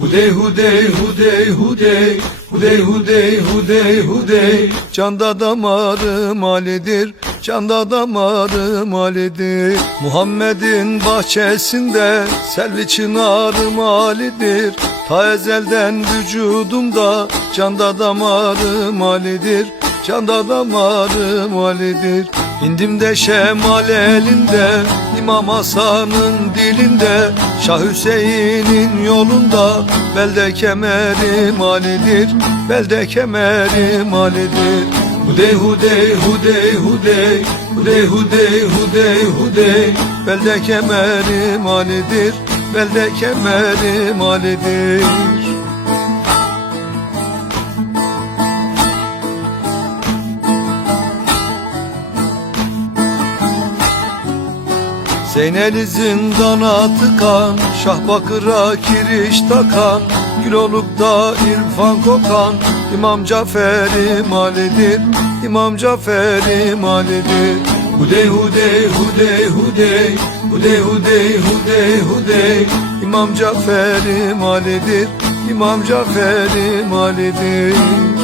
Hudey hudey hudey hudey Hudey hudey hudey hudey Canda damarım alidir Canda damarım alidir Muhammed'in bahçesinde Selvi çınarım alidir Ta ezelden vücudumda Canda damarım alidir Canda damarım alidir İndim de şemal elinde İmam Hasan'ın dilinde Şah Hüseyin'in yolunda. Belde kemerim alidir Belde kemerim alidir Hudey hudey hudey hudey Hudey hudey hudey hudey. Belde kemerim alidir Belde kemerim alidir Zeynel'i zindana tıkan Şahbakır'a kiriş takan Güloluk'ta irfan kokan İmam Cafer'i malidir İmam Cafer'i malidir Hudey hudey hudey hudey Hudey hudey hudey hudey İmam Cafer'i malidir İmam Cafer'i malidir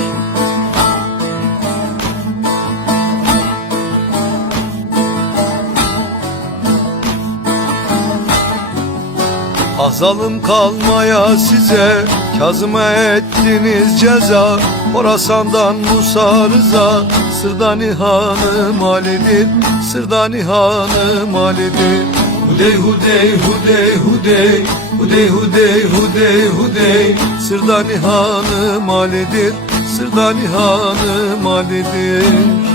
Zalim kalmaya size Kazıma ettiniz ceza. Horasan'dan Musa Rıza Sırdan hanım alidir. Sırdan hanım alidir. Hudey hudey hudey hudey Hudey hudey hudey hudey Sırdan hanım alidir. Sırdan hanım alidir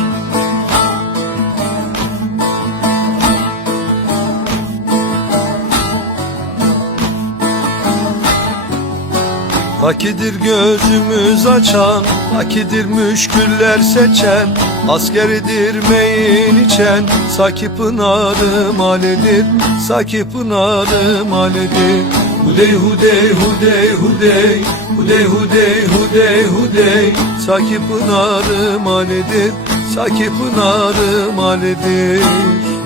Hakidir gözümüz açan Hakidir müşküller seçen Askeridir meyin içen. Saki pınarı maledir Saki pınarı maledir. Hudey hudey hudey hudey Hudey hudey hudey hudey. Saki pınarı maledir Saki pınarı maledir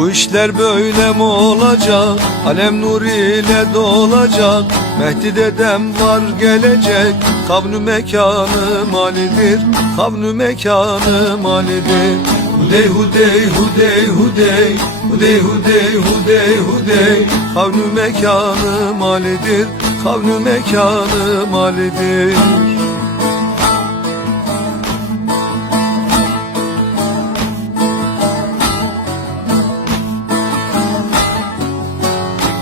Bu işler böyle mi olacak? Alem nur ile dolacak. Mehdi dedem var gelecek. Kavnü mekanı malidir. Kavnü mekanı malidir. Hudey hudey hudey hudey. Hudey hudey hudey hudey. Kavnü mekanı malidir. Kavnü mekanı malidir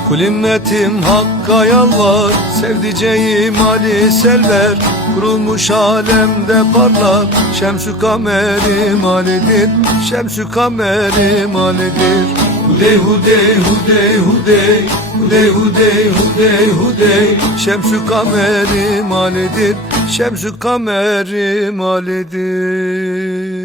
Kul ümmetim Hakk'a yalvar Sevdiceğim Ali Selver. Kurulmuş alemde parlar Şemsü kamerim alidir. Şemsü kamerim alidir. Hudey hudey hudey hudey Hudey hudey hudey hudey Şemsü kamerim alidir. Şemsü kamerim alidir